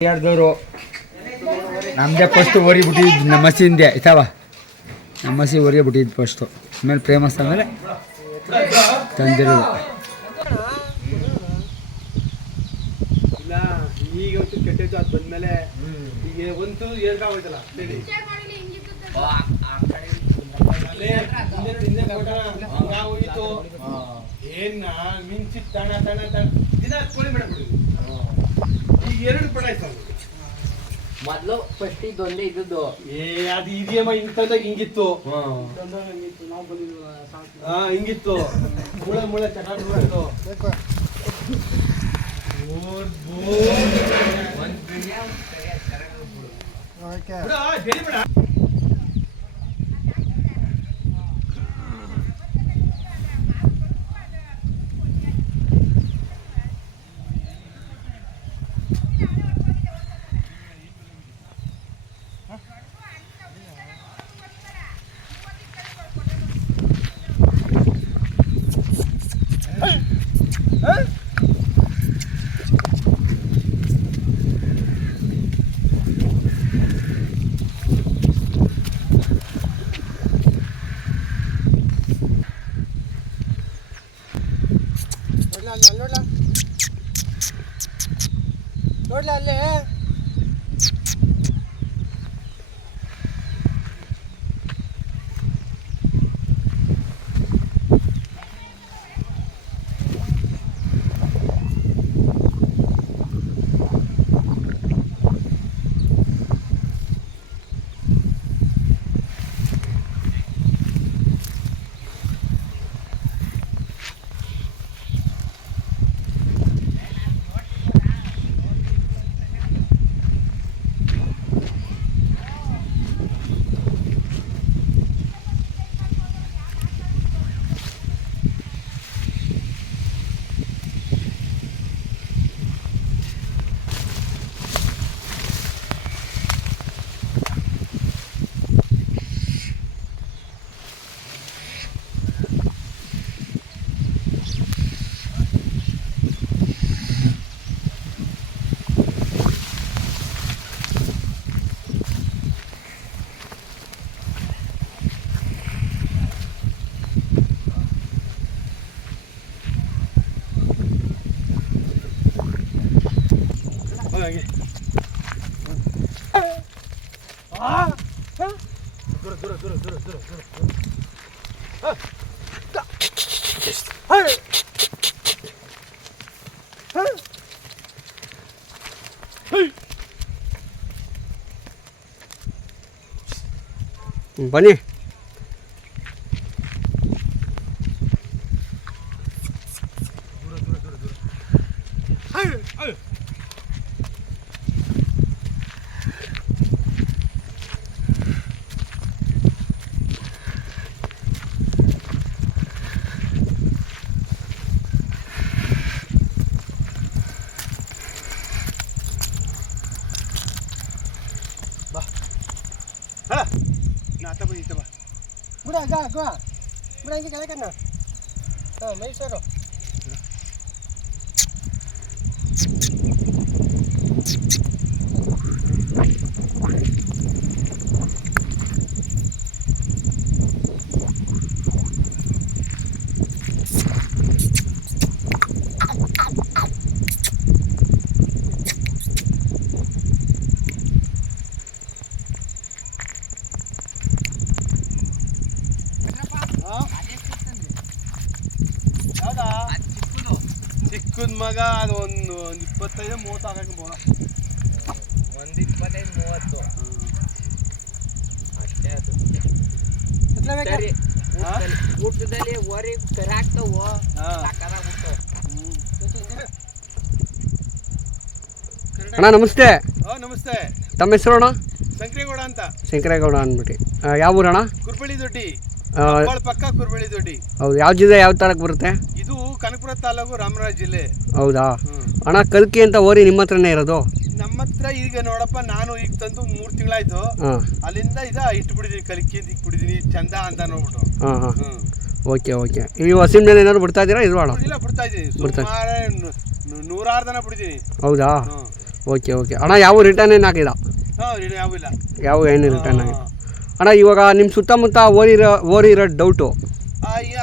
ಹೇಳ್ದವರು ನಮ್ಮದೇ ಫಸ್ಟ್ ಓರಿ ಬಿಟ್ಟಿದ್ದು ನಮ್ಮ ಹಸಿಂದೆ ಆಯ್ತಾವ ನಮ್ಮ ಮಸಿ ಓರಿ ಬಿಟ್ಟಿದ್ದು ಫಸ್ಟು ಆಮೇಲೆ ಪ್ರೇಮಸ್ ಆಮೇಲೆ ತಂದಿರೋದು. ಇಲ್ಲ ಈಗ ಒಂದು ಕೆಟ್ಟದ್ದು ಅದು ಬಂದ್ಮೇಲೆ ಈಗ ಒಂದು ಏರ್ಕ ಹೋಯ್ತಲ್ಲ ಕೊಟ್ಟ, ಹಂಗ ಹೋಯ್ತು. ಏನ್ ಮಿಂಚಿ ತಣ ತಣ ತಣ. ದಿನ ಕೋಳಿ ಎರಡು ಪಡ ಆಯ್ತು ಮೊದಲು ಫಸ್ಟ್ ಇದೊಂದೇ ಇದ್ದದ್ದು. ಏ ಅದು ಇದೆಯಮ್ಮ ಇಂಥದ್ದಾಗ ಹಿಂಗಿತ್ತು. ಹಾ. ಹಿಂಗಿತ್ತು. ಮುಳೆ ಮುಳೆ ಚೆನ್ನಾಗಿ. ಬಿಡು, ಬನ್ನಿ ಹೇ. ಹೇ. ಹಾ ನಾ ಆತ ಬಂದಿದ್ದ ಬಾ ಬಿಡ ಗಾ ಗಾ ಬಿಡ ಹಿಂಗೆ ಕೆಳಕನ್ನ ಹಾಂ ಮೈಸೂರು ಹೌದಾ ಚಿಕ್ಕದ ಮಗ ಅದು ಒಂದು ಒಂದು ಇಪ್ಪತ್ತೈದು ಮೂವತ್ತು ಆಗಕ್ಕೆ ಬೋಳ ಒಂದ್ ಇಪ್ಪತ್ತೈದು ಮೂವತ್ತು. ಅಷ್ಟೇ ಅದು? ಸರಿ? ಊಟದಲ್ಲಿ- ಓರಿ ಕರೆ ಆಗ್ತಾವೋ. ಹಾ. ಅಣ್ಣ ನಮಸ್ತೆ. ನಮಸ್ತೆ. ತಮ್ಮ ಹೆಸರು ಅಣ್ಣ? ಶಂಕರೇಗೌಡ ಅಂತ. ಶಂಕರೇಗೌಡ ಅಂದ್ಬಿಟ್ಟು. ಯಾವ ಊರಣ್ಣ? ಕುರ್ಪಳ್ಳಿ ದೊಡ್ಡಿ. ಪಕ್ಕ ದೊಡ್ಡಿ. ಹೌದು ಯಾವ ಜಿಲ್ಲೆ ಯಾವ ತಾಲೂಕು ಬರುತ್ತೆ? ಇದು ಕನಕಪುರ ತಾಲೂಕು ರಾಮರಾಜ ಜಿಲ್ಲೆ. ಹೌದಾ. ಅಣ್ಣ ಕಲ್ಕಿ ಅಂತ ಓರಿ ನಿಮ್ಮ ಹತ್ರನೇ ಇರೋದು? ನಮ್ಮ ಹತ್ರ ಈಗ ನೋಡಪ್ಪ ನಾನು ಈಗ ತಂದು ಮೂರು ತಿಂಗಳಾಯ್ತು. ಅಲ್ಲಿಂದ ಇದ ಇಟ್ಬಿಟ್ಟಿದೀನಿ ಕಲ್ಕಿ ಅಂತ ಬಿಡಿದೀನಿ ಚಂದ ಅಂತ ನೋಡ್ಬಿಟ್ಟು. ಹಾಂ ಹಾಂ. ಹ್ಮ್. Okay okay. ಈ ಹಸಿನ ಮೇಲೆ ಏನಾದ್ರು ಬಿಡ್ತಾ ಇದೀರಾ ಇದು ಅಣ್ಣ? ಇಲ್ಲ ಬಿಡ್ತಾ ಇದ್ದೀನಿ. ಬಿಡ್ತಾ- ಸುಮಾರು ನು- ನು- ನೂರಾರು ದನ ಬಿಡ್ತೀನಿ ಹೌದಾ? ಹ್ಮ್. Okay okay. ಅಣ್ಣ ಯಾವ ರಿಟರ್ನ್ ಏನು ಹಾಕಿಲ್ಲ? ಹಾ ಇದು ಯಾವಿಲ್ಲ ಯಾವ ಏನು ರಿಟರ್ನ್ ಆಗಿಲ್ಲ ಅಣ್ಣ ಇವಾಗ ನಿಮ್ಮ ಸುತ್ತಮುತ್ತ ಓರಿರೋ ಓರಿರೋ ಡೌಟು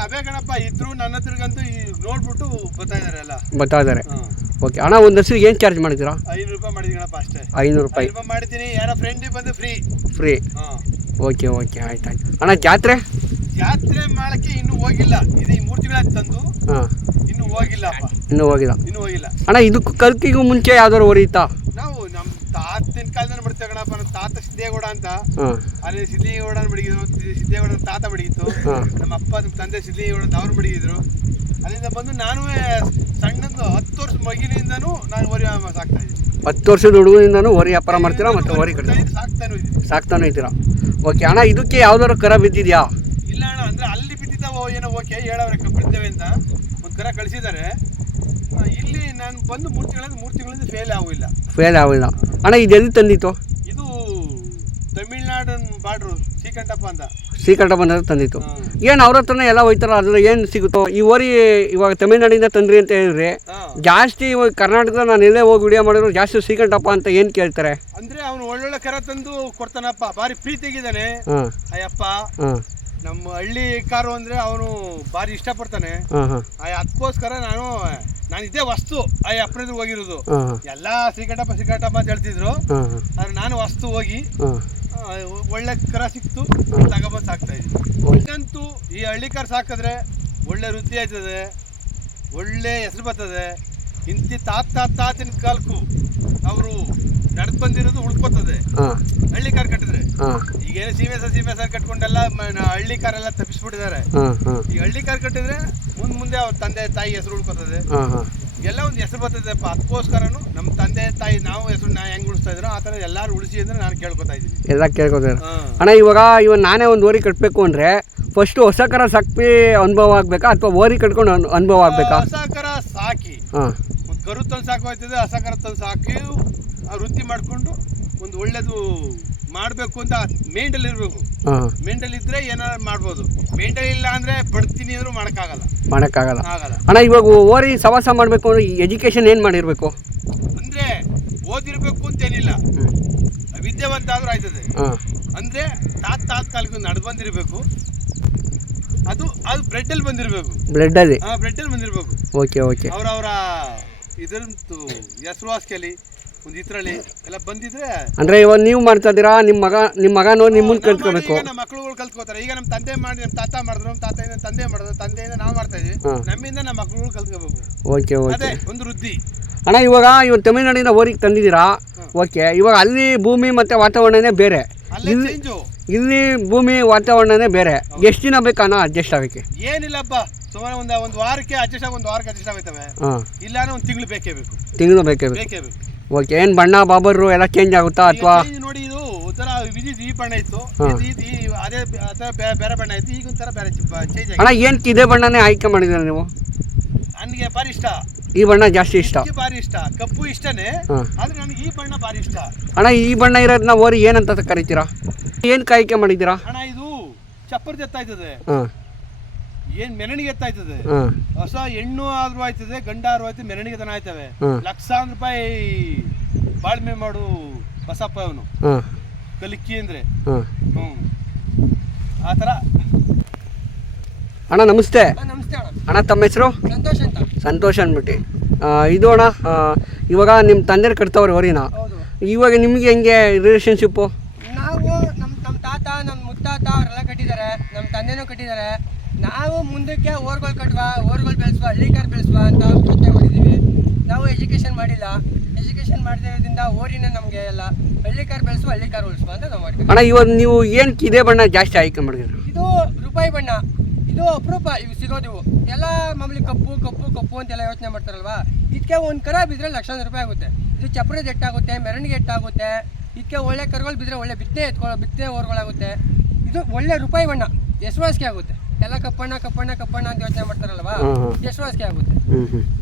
ಅವೇ ಕಣಪ್ಪ ಇದ್ರು ನನ್ನ ಹತ್ರಗಂತೂ ನೋಡ್ಬಿಟ್ಟು ಬರ್ತಾ ಇದಾರೆ ಎಲ್ಲ. ಬರ್ತಾ ಇದ್ದಾರೆ ಓಕೆ ಅಣ್ಣ ಒಂದು ಹಸಿಗೆ ಏನು ಚಾರ್ಜ್ ಮಾಡಿದ್ದೀರಾ? ಐನೂರು ರೂಪಾಯಿ ಮಾಡಿದೀನಿ ಕಣಪ್ಪ ಅಷ್ಟೇ. ಐನೂರು ರೂಪಾಯಿ. ಮಾಡ್ತೀನಿ ಯಾರ ಫ್ರೆಂಡಿಗೆ ಬಂದು ಫ್ರೀ ಫ್ರೀ ಓಕೆ ಓಕೆ ಆಯ್ತು ಆಯ್ತು. ಅಣ್ಣ ಜಾತ್ರೆ? ಜಾತ್ರೆ ಮಾಡಕ್ಕೆ ಇನ್ನೂ ಹೋಗಿಲ್ಲ. ಇದು ಈ ಮೂರು ತಿಂಗಳಾಯ್ತು ತಂದು. ಹಾಂ. ಇನ್ನೂ ಹೋಗಿಲ್ಲ ಇನ್ನೂ ಹೋಗಿಲ್ಲ. ಇನ್ನೂ ಹೋಗಿಲ್ಲ. ಅಣ್ಣ ಇದಕ್ಕೂ ಕಲ್ಕಿಗೂ ಮುಂಚೆ ಯಾವ್ದಾದ್ರು ನಮ್ಮ ತಾತನ ಕಾಲದಲ್ಲಿ ಬಿಡ್ತೇವೆ ಕಣಪ್ಪ ನಮ್ಮ ತಾತ ಸಿದ್ದೇಗೌಡ ಅಂತ. ಅಲ್ಲಿ ಸಿದ್ದೇಗೌಡ ಮಡಗಿದ್ರು ಸಿದ್ದೇಗೌಡ ತಾತ ಮಡಗಿತ್ತು ಹಾಂ. ನಮ್ಮ ಅಪ್ಪ ನಮ್ಮ ತಂದೆ ಸಿದ್ದೇಗೌಡ ಅವ್ರು ಮಡಗಿದ್ರು ಅಲ್ಲಿಂದ ಬಂದು ನಾನು ಸಣ್ಣದು ಹತ್ತು ವರ್ಷ ಮಗಿನಿಂದನೂ ನಾನು ಹೊರಿ ಸಾಕ್ತಾ ಇದ್ದೀನಿ. ಹತ್ತು ವರ್ಷದ ಹುಡುಗನಿಂದನೂ ಹೊರಿ ವ್ಯಾಪಾರ ಮಾಡ್ತೀರಾ ಮತ್ತೆ ಹೊರಿ ಕಟ್ತೀರಾ? ಸಾಕ್ತಾನೂ ಇದ್ದೀನಿ. ಸಾಕ್ತಾನೆ ಇದ್ದೀರಾ? ಓಕೆ ಅಣ್ಣ ಇದಕ್ಕೆ ಯಾವ್ದಾದ್ರು ಕರ ಬಿದ್ದಿದ್ಯಾ? ಇಲ್ಲ ಅಣ್ಣ ಅಂದ್ರೆ ಅಲ್ಲಿ ಬಿದ್ದಿದ್ದಾವೋ ಏನೋ ಓಕೆ ಹೇಳವ್ರೆ ಬಿಡ್ತೇವೆ ಅಂತ. ಒಂದು ಕರ ಕಳಿಸಿದ್ದಾರೆ. ಇಲ್ಲಿ ನಾನು ಬಂದು ಮೂರು ತಿಂಗಳಿಂದ ಮೂರು ತಿಂಗಳಿಂದ ಫೇಲ್ ಆಗಿಲ್ಲ ಫೇಲ್ ಆಗಿಲ್ಲ ಅಣ್ಣ ಇದು ಎಲ್ಲಿ ತಂದಿತ್ತು? ಇದು ತಮಿಳ್ನಾಡು ಬಾರ್ಡ್ರು ಶ್ರೀಕಂಠಪ್ಪ ಅಂತ. ಶ್ರೀಕಂಠಪ್ಪ ಅಂತ ತಂದಿತ್ತು. ಏನು ಅವ್ರ ಹತ್ರನೇ ಎಲ್ಲ ಹೋಯ್ತಾರ? ಅದ್ರ ಏನು ಸಿಗುತ್ತೋ? ಈ ಓರಿ ಇವಾಗ ತಮಿಳ್ನಾಡಿಂದ ತಂದ್ರಿ ಅಂತ ಹೇಳಿದ್ರೆ ಜಾಸ್ತಿ ಇವಾಗ ಕರ್ನಾಟಕದ ನಾನು ಎಲ್ಲೇ ಹೋಗಿ ವಿಡಿಯೋ ಮಾಡಿದ್ರು ಜಾಸ್ತಿ ಶ್ರೀಕಂಠಪ್ಪ ಅಂತ ಏನು ಕೇಳ್ತಾರೆ? ಅಂದ್ರೆ ಅವನು ಒಳ್ಳೊಳ್ಳೆ ಕರ ತಂದು ಕೊಡ್ತಾನಪ್ಪ. ಭಾರಿ ಪ್ರೀತಿಗಿದ್ದಾನೆ. ಅಯ್ಯಪ್ಪ. ಹಾಂ. ನಮ್ಮ ಹಳ್ಳಿ ಕಾರು ಅಂದ್ರೆ ಅವನು ಭಾರಿ ಇಷ್ಟಪಡ್ತಾನೆ. ಅದಕ್ಕೋಸ್ಕರ ನಾನು ನಾನು ಇದೇ ವಸ್ತು ಆ ಅಪ್ಪನ ಹೋಗಿರೋದು. ಎಲ್ಲಾ ಶ್ರೀಕಂಠಪ್ಪ ಶ್ರೀಕಂಠಪ್ಪ ಅಂತ ಹೇಳ್ತಿದ್ರು. ಆದ್ರೆ ನಾನು ವಸ್ತು ಹೋಗಿ ಒಳ್ಳೆ ಕರ ಸಿಕ್ತು ತಗೊಬಂದು ಸಾಕ್ತಾ ಇದ್ದೀನಿ. ಇದಂತೂ ಈ ಹಳ್ಳಿ ಕಾರ್ ಸಾಕಿದ್ರೆ ಒಳ್ಳೆ ವೃದ್ಧಿ ಆಯ್ತದೆ ಒಳ್ಳೆ ಹೆಸರು ಬರ್ತದೆ. ಇಂತಿ ತಾತ ತಾತ ತಾತಿನ ಕಾಲಕ್ಕೂ ಅವರು ನಡೆದು ಬಂದಿರೋದು ಉಳ್ಕೋತದೆ. ಹಳ್ಳಿ ಕಾರ್ ಕಟ್ಟಿದ್ರೆ. ಈಗ ಈಗೇನು ಸೀಮೆ ಸಹ ಸೀಮೆ ಸಹ ಕಟ್ಕೊಂಡೆಲ್ಲ ಹಳ್ಳಿ ಕಾರ್ ಕಾರೆಲ್ಲ ತಪ್ಪಿಸ್ಬಿಟ್ಟಿದ್ದಾರೆ. ಈಗ ಹಳ್ಳಿ ಕಾರ್ ಕಟ್ಟಿದ್ರೆ ಮುಂದ್ ಮುಂದೆ ಅವ್ರ ತಂದೆ ತಾಯಿ ಹೆಸರು ಉಳ್ಕೋತದೆ. ಎಲ್ಲ ಒಂದು ಹೆಸರು ಬರ್ತದೆಪ್ಪ. ಅದಕ್ಕೋಸ್ಕರನು ನಮ್ಮ ತಂದೆ ತಾಯಿ ನಾವು ಹೆಸರು ನಾ ಹೆಂಗ್ ಉಳಿಸ್ತಾ ಇದ್ರು ಆ ಥರ ಎಲ್ಲರೂ ಉಳಿಸಿ ಅಂದ್ರೆ ನಾನು ಕೇಳ್ಕೊತಾ ಇದ್ದೀನಿ. ಎಲ್ಲ ಕೇಳ್ಕೊತಾರೆ ಅಣ್ಣ ಇವಾಗ ಇವಾಗ ನಾನೇ ಒಂದು ಓರಿ ಕಟ್ಟಬೇಕು ಅಂದ್ರೆ ಫಸ್ಟ್ ಹೊಸ ಕರ ಸಾಕಿ ಅನುಭವ ಆಗ್ಬೇಕಾ? ಅಥವಾ ಓರಿ ಕಟ್ಕೊಂಡು ಅನ್- ಅನುಭವ ಆಗ್ಬೇಕಾ? ಹೊಸ ಕರ ಸಾಕಿ. ಕರು ತಂದು ಸಾಕೋಯ್ತದೆ ಹೊಸ ಕರ ತಂದು ಸಾಕಿ. ವೃತ್ತಿ ಮಾಡಿಕೊಂಡು ಒಂದು ಒಳ್ಳೇದು ಮಾಡಬೇಕು ಅಂತ ಮೇಂಟಲ್ ಇರಬೇಕು. ಹಾಂ. ಮೇಂಟಲ್ ಇದ್ರೆ ಏನಾದ್ರು ಮಾಡ್ಬೋದು. ಮೇಂಡಲ್ ಇಲ್ಲ ಅಂದ್ರೆ ಬಡ್ತೀನಿ ಅಂದ್ರೂ ಮಾಡೋಕ್ಕಾಗಲ್ಲ. ಮಾಡೋಕ್ಕಾಗಲ್ಲ. ಆಗಲ್ಲ. ಅಣ್ಣ ಇವಾಗ ಓರಿ ಸವಾಸ ಮಾಡಬೇಕು ಅಂದ್ರೆ ಎಜುಕೇಶನ್ ಏನು ಮಾಡಿರಬೇಕು? ಅಂದ್ರೆ ಓದಿರ್ಬೇಕು ಅಂತೇನಿಲ್ಲ ವಿದ್ಯಾವಂತ ಆದ್ರೂ ಆಯ್ತದೆ. ಅಂದ್ರೆ ತಾತ್ ತಾತ್ಕಾಲಿಕ ನಡೆದು ಬಂದಿರಬೇಕು. ಅದು ಅದು ಬ್ರೆಡ್ಡಲ್ಲಿ ಬಂದಿರಬೇಕು. ಬ್ಲಡ್ಡಲ್ಲಿ ಹಾಂ ಬ್ರೆಡ್ಡಲ್ಲಿ ಬಂದಿರಬೇಕು. ಓಕೆ ಓಕೆ ಅವರವರ ಹೆಸರು ಹೆಸರುವಾಸಿಯಲ್ಲಿ ಒಂದು ಎಲ್ಲ ಬಂದಿದ್ರೆ ಅಂದರೆ ಇವಾಗ ನೀವು ಮಾಡ್ತಾ ಇದ್ದೀರಾ ನಿಮ್ಮ ಮಗ ನಿಮ್ಮ ಮಗನು ನಿಮ್ಮನ್ನು ಕಲ್ತ್ಕೋಬೇಕು? ನಮ್ಮ ಮಕ್ಕಳುಗಳು ಕಲ್ತ್ಕೋತಾರೆ. ಈಗ ನಮ್ಮ ತಂದೆ ಮಾಡಿ ನಮ್ಮ ತಾತ ಮಾಡಿದ್ರು ನಮ್ಮ ತಾತೆಯಿಂದ ತಂದೆ ಮಾಡಿದ್ರು ತಂದೆಯಿಂದ ನಾವು ಮಾಡ್ತಾ ಇದೀವಿ ನಮ್ಮಿಂದ ನಮ್ಮ ಮಕ್ಕಳುಗಳು ಕಲ್ತ್ಕೋಬೇಕು. Okay okay. ಅದೇ ಒಂದು ವೃದ್ಧಿ. ಅಣ್ಣ ಇವಾಗ ಇವಾಗ ತಮಿಳ್ನಾಡಿಂದ ಓರಿಗೆ ತಂದಿದ್ದೀರಾ? ಓಕೆ ಇವಾಗ ಅಲ್ಲಿ ಭೂಮಿ ಮತ್ತೆ ವಾತಾವರಣನೇ ಬೇರೆ. ಅಲ್ಲೇ ಇಲ್ಲಿ- ಚೇಂಜು ಇಲ್ಲಿ ಭೂಮಿ ವಾತಾವರಣನೇ ಬೇರೆ. ಎಷ್ಟು ದಿನ ಬೇಕಣ್ಣ ಅಡ್ಜಸ್ಟ್ ಆಗಕ್ಕೆ? ಏನಿಲ್ಲಪ್ಪ ಸುಮಾರು ಒಂದು ಒಂದು ವಾರಕ್ಕೆ ಅಡ್ಜಸ್ಟ್ ಆಗ ಒಂದು ವಾರಕ್ಕೆ ಅಡ್ಜಸ್ಟ್ ಆಗುತ್ತವೆ ಹಾಂ. ಇಲ್ಲಾಂದ್ರೆ ಒಂದು ತಿಂಗಳು ಬೇಕೇ ಬೇಕು. ತಿಂಗಳು ಬೇಕೇ ಬೇಕು. ಬೇಕೇ ಬೇಕು. ಓಕೆ ಏನು ಬಣ್ಣ ಬಾಬರು ಎಲ್ಲ ಚೇಂಜ್ ಆಗುತ್ತಾ ಅಥವಾ? ನೋಡಿ ಇದು ಒಂಥರ ವಿದ್ಯುತ್ ಈ ಬಣ್ಣ ಇತ್ತು. ಇದು- ಈ ಅದೇ ಅಥವಾ ಬೇರೆ ಬಣ್ಣ ಇತ್ತು. ಈಗ ಒಂಥರ ಬೇರೆ ಚೇಂಜ್ ಅಣ್ಣ ಏನು ಇದೇ ಬಣ್ಣನೇ ಆಯ್ಕೆ ಮಾಡಿದ್ದೀರಾ ನೀವು? ನನಗೆ ಭಾರಿ ಇಷ್ಟ. ಈ ಬಣ್ಣ ಜಾಸ್ತಿ ಇಷ್ಟ. ಈ ಭಾರಿ ಇಷ್ಟ. ಕಪ್ಪು ಇಷ್ಟನೇ ಆದರೆ ಆದ್ರೆ ನನಗೆ ಈ ಬಣ್ಣ ಭಾರಿ ಇಷ್ಟ. ಅಣ್ಣ ಈ ಬಣ್ಣ ಇರೋದನ್ನ ಓರಿ ಏನಂತ ಕರಿತೀರಾ? ಏನು ಆಯ್ಕೆ ಮಾಡಿದ್ದೀರಾ? ಅಣ್ಣ ಇದು ಚಪ್ಪರ್ ಜೊತೆ ಆಯ್ತದೆ ಹಾಂ. ಏನ್ ಮೆರವಣಿಗೆ ಎತ್ತಾಯ್ತದೆ? ಹೊಸ ಹೆಣ್ಣು ಆದ್ರೂ ಆಯ್ತದೆ ಗಂಡಾದ್ರೂ ಆಯ್ತು ಮೆರವಣಿಗೆ ತನ ಆಯ್ತವೆ. ಲಕ್ಷಾಂತರ ರೂಪಾಯಿ ಬಾಳ್ಮೆ ಮಾಡು ಬಸಪ್ಪ ಅವನು. ಕಲಿಕ್ಕಿ ಕಲಿಕಿ ಅಂದ್ರೆ. ಆತರ ಹ್ಮ್. ಆ ಥರ. ಅಣ್ಣ ನಮಸ್ತೆ. ನಮಸ್ತೆ ಅಣ್ಣ. ಅಣ್ಣ ತಮ್ಮ ಹೆಸರು? ಸಂತೋಷ್ ಅಂತ. ಸಂತೋಷ್ ಅಂದ್ಬಿಟ್ಟು. ಇದು ಅಣ್ಣ ಇವಾಗ ನಿಮ್ಮ ತಂದೆ ಕಟ್ತವ್ರೆ ಹೊರಿನ. ಇವಾಗ ನಿಮಗೆ ಹೆಂಗೆ ರಿಲೇಷನ್ಶಿಪ್ಪು ನಾವು ನಮ್ಮ ನಮ್ಮ ತಾತ ನಮ್ಮ ಮುತ್ತಾತ ಅವರೆಲ್ಲ ಕಟ್ಟಿದ್ದಾರೆ. ನಮ್ಮ ತಂದೆನೂ ಕಟ್ಟಿದ್ದಾರೆ. ನಾವು ಮುಂದಕ್ಕೆ ಓರ್ಗಳು ಕಟ್ಟುವ ಓರ್ಗಳು ಬೆಳೆಸುವ ಹಳ್ಳಿಕಾರ್ ಬೆಳೆಸುವ ಅಂತ ಯೋಚನೆ ಮಾಡಿದ್ದೀವಿ ನಾವು ಎಜುಕೇಷನ್ ಮಾಡಿಲ್ಲ. ಎಜುಕೇಷನ್ ಮಾಡಿದ್ರಿಂದ ಓರಿನ ನಮಗೆ ಎಲ್ಲ ಹಳ್ಳಿಕಾರ್ ಬೆಳೆಸುವ ಹಳ್ಳಿಕಾರ್ ಉಳಿಸುವ ಅಂತ ನಾವು ಮಾಡ್ತೀವಿ. ಅಣ್ಣ ಇವಾಗ ನೀವು ಏನು ಇದೇ ಬಣ್ಣ ಜಾಸ್ತಿ ಆಯ್ಕೆ ಮಾಡಿದ್ರಿ? ಇದು ರೂಪಾಯಿ ಬಣ್ಣ. ಇದು ಅಪರೂಪ ಇವು ಸಿಗೋದು ಇವು. ಎಲ್ಲ ಮಾಮೂಲಿ ಕಪ್ಪು ಕಪ್ಪು ಕಪ್ಪು ಅಂತೆಲ್ಲ ಯೋಚನೆ ಮಾಡ್ತಾರಲ್ವಾ? ಇದಕ್ಕೆ ಒಂದು ಕರ ಬಿದ್ದರೆ ಲಕ್ಷಾಂತರ ರೂಪಾಯಿ ಆಗುತ್ತೆ. ಇದು ಚಪ್ರದ ಎಟ್ಟಾಗುತ್ತೆ ಮೆರವಣಿಗೆ ಎಟ್ಟಾಗುತ್ತೆ. ಇದಕ್ಕೆ ಒಳ್ಳೆ ಕರುಗಳು ಬಿದ್ದರೆ ಒಳ್ಳೆ ಬಿತ್ತನೆ ಎತ್ಕೊಳ್ಳೋ ಬಿತ್ತನೆ ಓರ್ಗಳಾಗುತ್ತೆ ಇದು ಒಳ್ಳೆ ರೂಪಾಯಿ ಬಣ್ಣ. ಹೆಸರುವಾಸಿಗೆ ಆಗುತ್ತೆ. ಎಲ್ಲ ಕಪ್ಪಣ್ಣ ಕಪ್ಪಣ್ಣ ಕಪ್ಪಣ್ಣ ಅಂತ ಯೋಚನೆ ಮಾಡ್ತಾರಲ್ವಾ? ಎಷ್ಟು. ಆಗುತ್ತೆ.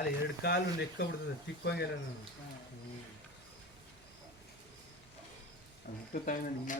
ಕಾಲು ಎರಡು ಕಾಲು ನೆಕ್ಕ ಬಿಡ್ತದೆ ತಿಕ್ಕೋಂಗಿಲ್ಲ ನಾನು ಹುಟ್ಟು ತಾಯಿನ ನಿಮ್ಮ.